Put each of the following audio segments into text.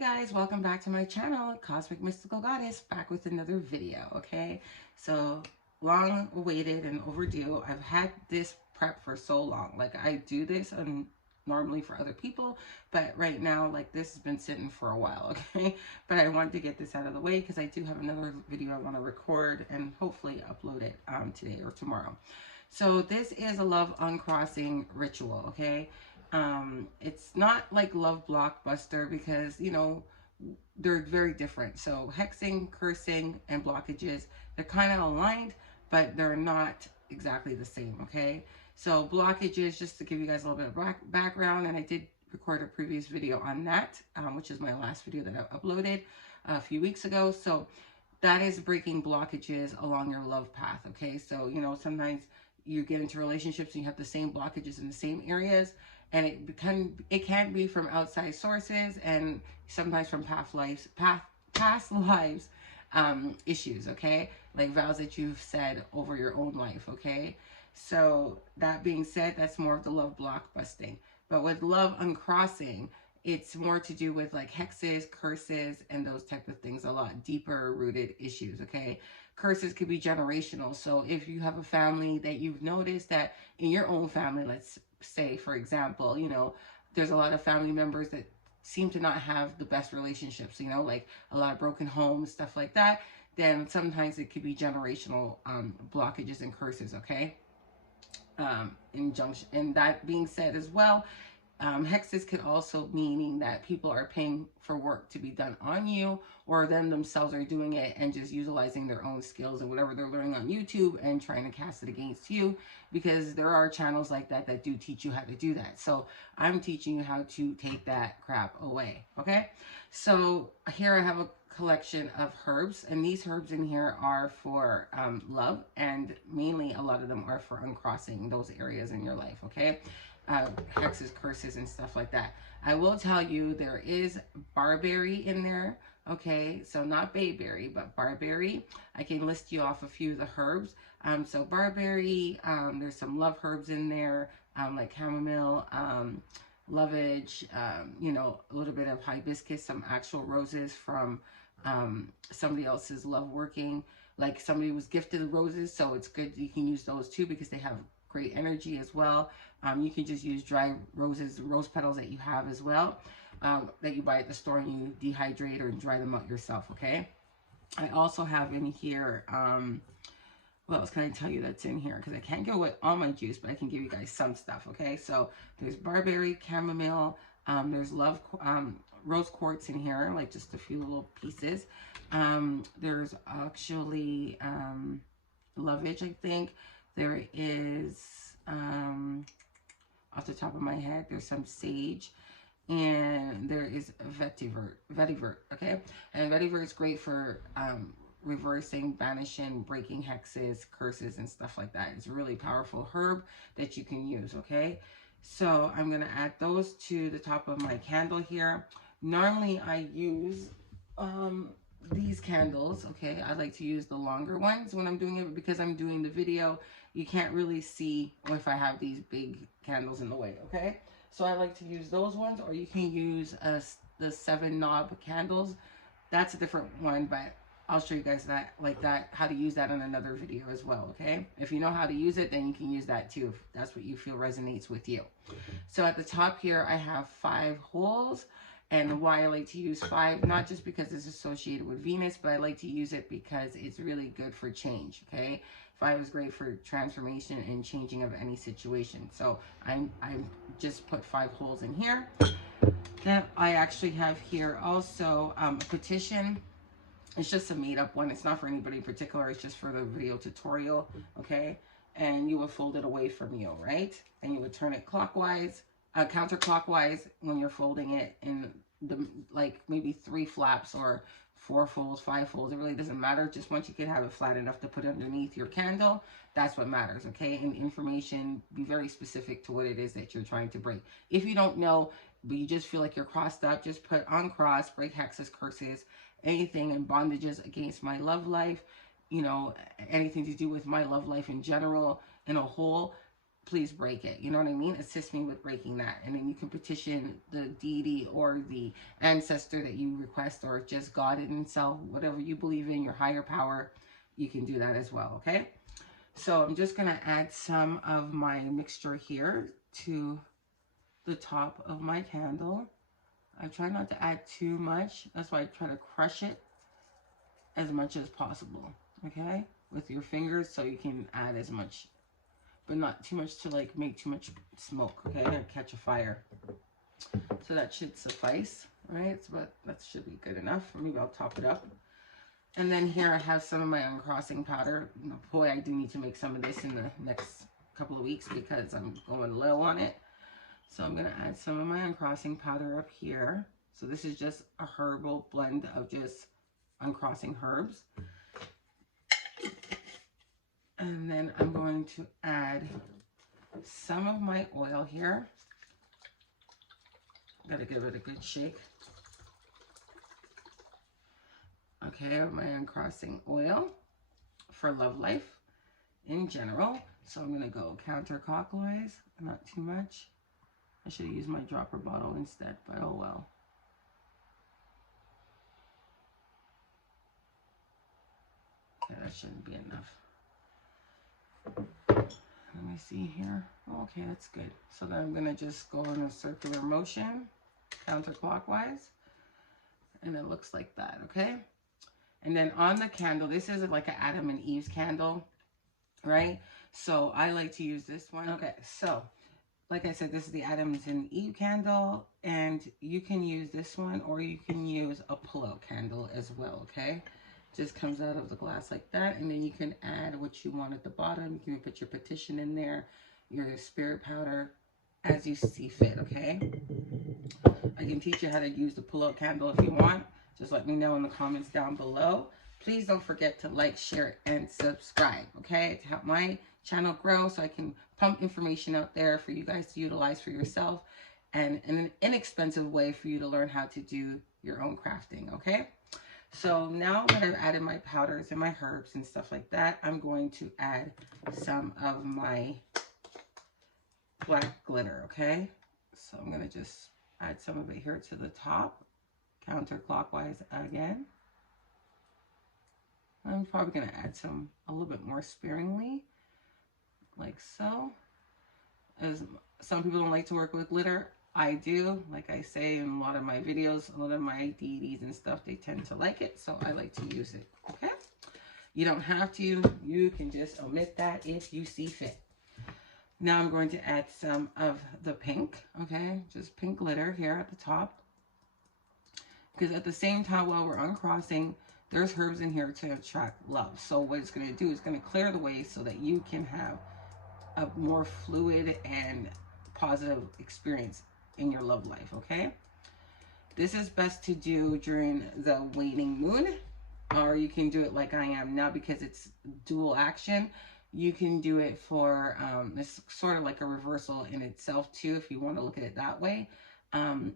guys, welcome back to my channel, Cosmic Mystical Goddess, back with another video. Okay, so long awaited and overdue. I've had this prep for so long. Like, I do this normally for other people, but right now, like, this has been sitting for a while. Okay, but I wanted to get this out of the way because I do have another video I want to record and hopefully upload it today or tomorrow. So this is a love uncrossing ritual. Okay, it's not like love blockbuster because, you know, they're very different. So hexing, cursing, and blockages, they're kind of aligned, but they're not exactly the same. Okay, so blockages, just to give you guys a little bit of background, and I did record a previous video on that, which is my last video that I uploaded a few weeks ago. So that is breaking blockages along your love path. Okay, so, you know, sometimes you get into relationships and you have the same blockages in the same areas, and it can be from outside sources and sometimes from past lives issues. Okay, like vows that you've said over your own life. Okay, so that being said, that's more of the love block busting. But with love uncrossing, it's more to do with like hexes, curses, and those type of things, a lot deeper rooted issues. Okay, curses could be generational. So if you have a family that you've noticed that in your own family, let's say, for example, you know, there's a lot of family members that seem to not have the best relationships, you know, like a lot of broken homes, stuff like that, then sometimes it could be generational blockages and curses. Okay, injunction. And that being said as well, hexes could also meaning that people are paying for work to be done on you, or them themselves are doing it and just utilizing their own skills and whatever they're learning on YouTube and trying to cast it against you, because there are channels like that that do teach you how to do that. So I'm teaching you how to take that crap away. Okay, so here I have a collection of herbs, and these herbs in here are for love, and mainly a lot of them are for uncrossing those areas in your life. Okay, hexes, curses, and stuff like that. I will tell you there is barberry in there. Okay, so not bayberry, but barberry. I can list you off a few of the herbs. So barberry, there's some love herbs in there, like chamomile, lovage, you know, a little bit of hibiscus, some actual roses from somebody else's love working. Like somebody was gifted roses, so it's good. You can use those too because they have great energy as well. You can just use dry roses, rose petals that you have as well, that you buy at the store, and you dehydrate or dry them out yourself. Okay, I also have in here, what else can I tell you that's in here? Because I can't go with all my juice, but I can give you guys some stuff. Okay, so there's barberry, chamomile, there's rose quartz in here, like just a few little pieces. There's actually lovage, I think. There is, off the top of my head, there's some sage, and there is vetiver, okay? And vetiver is great for reversing, banishing, breaking hexes, curses, and stuff like that. It's a really powerful herb that you can use. Okay, so I'm going to add those to the top of my candle here. Normally I use these candles. Okay, I like to use the longer ones when I'm doing it, but because I'm doing the video, you can't really see if I have these big candles in the way. Okay, so I like to use those ones, or you can use the 7 knob candles. That's a different one, but I'll show you guys that, like that, how to use that in another video as well. Okay, if you know how to use it, then you can use that too, if that's what you feel resonates with you. So at the top here, I have 5 holes. And why I like to use 5, not just because it's associated with Venus, but I like to use it because it's really good for change. Okay, 5 is great for transformation and changing of any situation. So I just put 5 holes in here. Then I actually have here also a petition. It's just a made-up one. It's not for anybody in particular. It's just for the video tutorial. Okay, and you would fold it away from you, right? And you would turn it clockwise. Counterclockwise when you're folding it in the, like, maybe 3 flaps or 4 folds, 5 folds. It really doesn't matter. Just once you can have it flat enough to put underneath your candle, that's what matters. Okay, and information, be very specific to what it is that you're trying to break. If you don't know, but you just feel like you're crossed up, just put uncross, break hexes, curses, anything, and bondages against my love life, you know, anything to do with my love life in general, in a whole. please break it. You know what I mean? Assist me with breaking that. And then you can petition the deity or the ancestor that you request, or just God himself, whatever you believe in, your higher power, you can do that as well, okay? So I'm just going to add some of my mixture here to the top of my candle. I try not to add too much. That's why I try to crush it as much as possible, okay? With your fingers, so you can add as much, but not too much to like make too much smoke, okay? Or catch a fire. So that should suffice, right? But that should be good enough. Maybe I'll top it up. And then here I have some of my uncrossing powder. Boy, I do need to make some of this in the next couple of weeks because I'm going low on it. So I'm going to add some of my uncrossing powder up here. So this is just a herbal blend of just uncrossing herbs. And then I'm going to add some of my oil here. Got to give it a good shake. Okay, my uncrossing oil for love life in general. So I'm going to go counterclockwise, not too much. I should have used my dropper bottle instead, but oh well. Okay, that shouldn't be enough. Let me see here. Okay, that's good. So then I'm going to just go in a circular motion, counterclockwise, and it looks like that, okay? And then on the candle, this is like an Adam and Eve's candle, right? So I like to use this one. Okay, so like I said, this is the Adams and Eve candle, and you can use this one, or you can use a pull-out candle as well, okay? Just comes out of the glass like that, and then you can add what you want at the bottom. You can put your petition in there, your spirit powder, as you see fit, okay? I can teach you how to use the pull-out candle if you want. Just let me know in the comments down below. Please don't forget to like, share, and subscribe, okay? To help my channel grow so I can pump information out there for you guys to utilize for yourself, and in an inexpensive way for you to learn how to do your own crafting, okay? So now that I've added my powders and my herbs and stuff like that, I'm going to add some of my black glitter, okay? So I'm going to just add some of it here to the top, counterclockwise again. I'm probably going to add some a little bit more sparingly, like so. As some people don't like to work with glitter, I do. Like I say in a lot of my videos, a lot of my deities and stuff, they tend to like it, so I like to use it, okay? You don't have to. You can just omit that if you see fit. Now I'm going to add some of the pink, okay? Just pink glitter here at the top. Because at the same time, while we're uncrossing, there's herbs in here to attract love. So what it's going to do is going to clear the way so that you can have a more fluid and positive experience in your love life, okay? This is best to do during the waning moon, or you can do it like I am now because it's dual action. You can do it for, it's sort of like a reversal in itself too, if you want to look at it that way.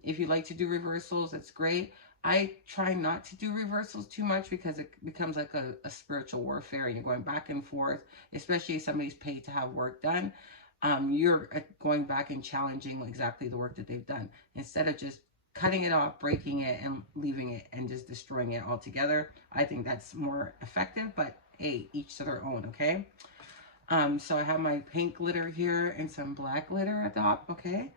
If you like to do reversals, that's great. I try not to do reversals too much because it becomes like a spiritual warfare, and you're going back and forth, especially if somebody's paid to have work done. You're going back and challenging exactly the work that they've done, instead of just cutting it off, breaking it, and leaving it and just destroying it altogether. I think that's more effective, but hey, each to their own, okay? So I have my pink glitter here and some black glitter at the top, okay?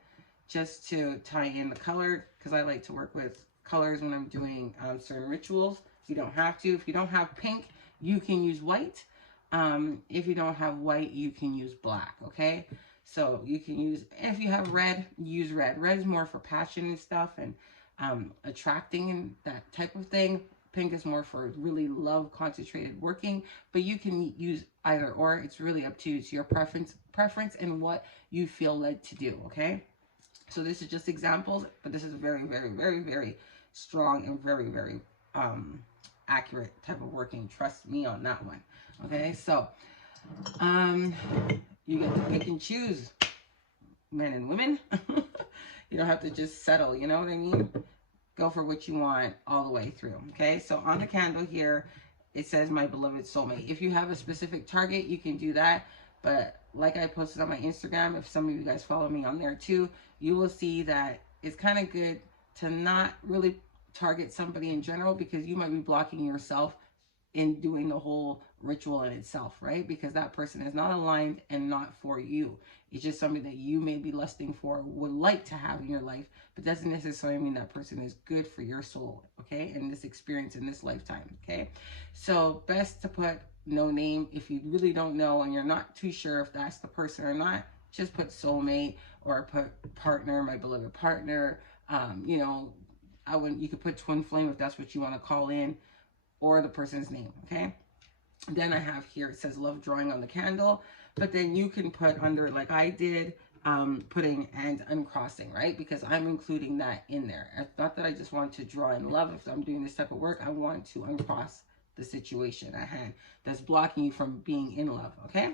Just to tie in the color, because I like to work with colors when I'm doing certain rituals. You don't have to. If you don't have pink, you can use white. If you don't have white, you can use black, okay? So you can use, if you have red, use red. Red is more for passion and stuff and attracting and that type of thing. Pink is more for really love, concentrated working, but you can use either or. It's really up to you. It's your preference and what you feel led to do, okay? So this is just examples, but this is a very, very, very, very strong and very, very accurate type of working. Trust me on that one. Okay, so you get to pick and choose, men and women. You don't have to just settle, you know what I mean? Go for what you want all the way through. Okay, so on the candle here, it says my beloved soulmate. If you have a specific target, you can do that. But like I posted on my Instagram, if some of you guys follow me on there too, you will see that it's kind of good to not really target somebody in general, because you might be blocking yourself in doing the whole ritual in itself, right? Because that person is not aligned and not for you. It's just somebody that you may be lusting for, would like to have in your life, but doesn't necessarily mean that person is good for your soul, okay? And this experience in this lifetime, okay? So best to put no name. If you really don't know and you're not too sure if that's the person or not, just put soulmate, or put partner, my beloved partner. You know, you could put twin flame if that's what you want to call in, or the person's name, okay? Then I have here, it says love drawing on the candle, but then you can put under, like I did, putting and uncrossing, right? Because I'm including that in there. It's not that I just want to draw in love. If I'm doing this type of work, I want to uncross the situation at hand that's blocking you from being in love, okay?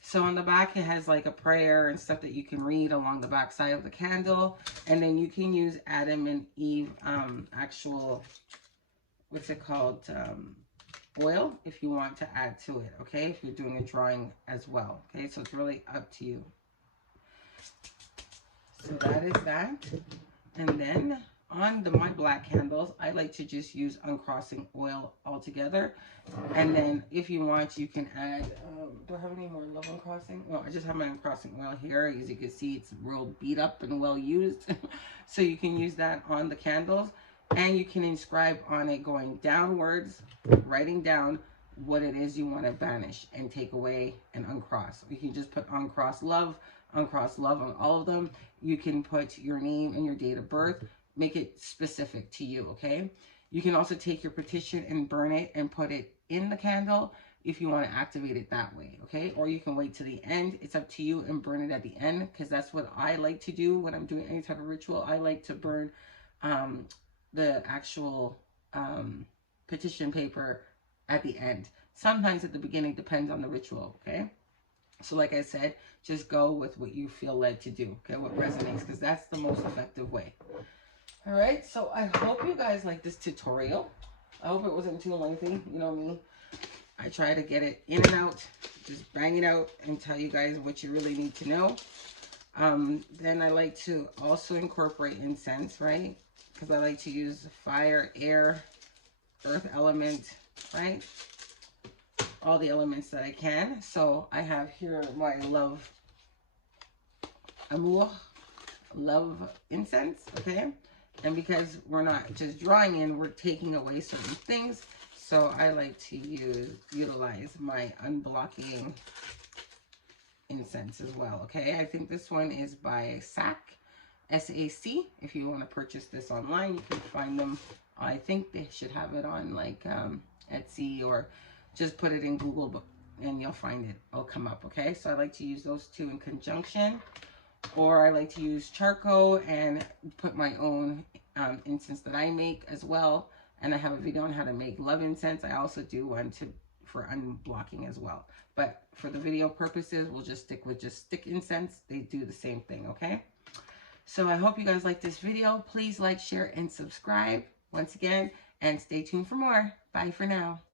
So on the back, it has like a prayer and stuff that you can read along the back side of the candle. And then you can use Adam and Eve actual, what's it called, oil, if you want to add to it, okay? If you're doing a drawing as well, okay? So it's really up to you. So that is that. And then on my black candles, I like to just use uncrossing oil altogether. And then if you want, you can add, do I have any more love uncrossing? No, I just have my uncrossing oil here. As you can see, it's real beat up and well used. So you can use that on the candles. And you can inscribe on it going downwards, writing down what it is you want to banish and take away and uncross. You can just put uncross love on all of them. You can put your name and your date of birth. Make it specific to you, okay? You can also take your petition and burn it and put it in the candle if you want to activate it that way, okay? Or you can wait to the end. It's up to you, and burn it at the end, because that's what I like to do when I'm doing any type of ritual. I like to burn the actual petition paper at the end. Sometimes at the beginning, depends on the ritual, okay? So like I said, just go with what you feel led to do, okay? What resonates, because that's the most effective way. All right, so I hope you guys like this tutorial. I hope it wasn't too lengthy. You know me, I try to get it in and out, just bang it out and tell you guys what you really need to know. Then I like to also incorporate incense, right? Because I like to use fire, air, earth element, right? All the elements that I can. So I have here my love, amour, love incense, okay? And because we're not just drawing in, we're taking away certain things. So I like to utilize my unblocking incense as well, okay? I think this one is by SAC. SAC. If you want to purchase this online, you can find them. I think they should have it on like Etsy, or just put it in Google and you'll find it. It'll come up, okay? So I like to use those two in conjunction, or I like to use charcoal and put my own incense that I make as well. And I have a video on how to make love incense. I also do one for unblocking as well. But for the video purposes, we'll just stick with just stick incense. They do the same thing, okay? So I hope you guys like this video. Please like, share, and subscribe once again, and stay tuned for more. Bye for now.